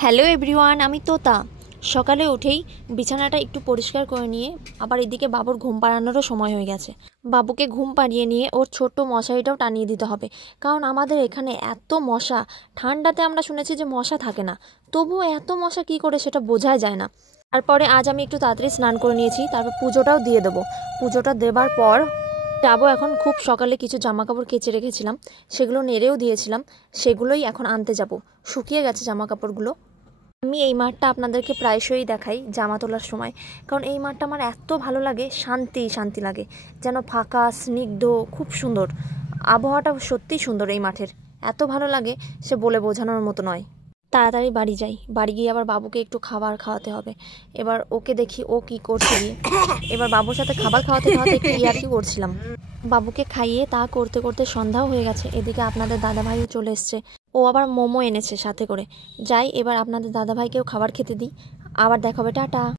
Hello everyone, আমি তোতা। সকালে উঠেই বিছানাটা একটু পরিষ্কার করে নিয়ে আবার এদিকে বাবুর ঘুম পাড়ানোরও সময় হয়ে গেছে। বাবুকে ঘুম পাড়িয়ে নিয়ে ওর ছোট্ট মশারিটাও টানিয়ে দিতে হবে, কারণ আমাদের এখানে এত মশা। ঠান্ডাতে আমরা শুনেছি যে মশা থাকে না, তবুও এত মশা কী করে সেটা বোঝাই যায় না। তারপরে আজ আমি একটু তাড়াতাড়ি স্নান করে নিয়েছি, তারপর পুজোটাও দিয়ে দেবো। পুজোটা দেবার পর যাবো। এখন খুব সকালে কিছু জামা কাপড় কেচে রেখেছিলাম, সেগুলো নেড়েও দিয়েছিলাম, সেগুলোই এখন আনতে যাব। শুকিয়ে গেছে জামা কাপড়গুলো। আমি এই মাঠটা আপনাদেরকে প্রায়শই দেখাই জামা তোলার সময়, কারণ এই মাঠটা আমার এত ভালো লাগে, শান্তি শান্তি লাগে, যেন ফাঁকা স্নিগ্ধ, খুব সুন্দর। আবহাওয়াটা সত্যিই সুন্দর এই মাঠের, এত ভালো লাগে সে বলে বোঝানোর মতো নয়। তাড়াতাড়ি বাড়ি যাই, বাড়ি গিয়ে আবার বাবুকে একটু খাবার খাওয়াতে হবে। এবার ওকে দেখি ও কি করছে গিয়ে। এবার বাবুর সাথে খাবার খাওয়াতে খাওয়াতে একটু ইয়ার্কি করছিলাম। বাবুকে খাইয়ে তা করতে করতে সন্ধ্যাও হয়ে গেছে। এদিকে আপনাদের দাদাভাইও চলে এসছে, ও আবার মোমো এনেছে সাথে করে। যাই, এবার আপনাদের দাদাভাইকেও খাবার খেতে দিই। আবার দেখা হবে, টাটা।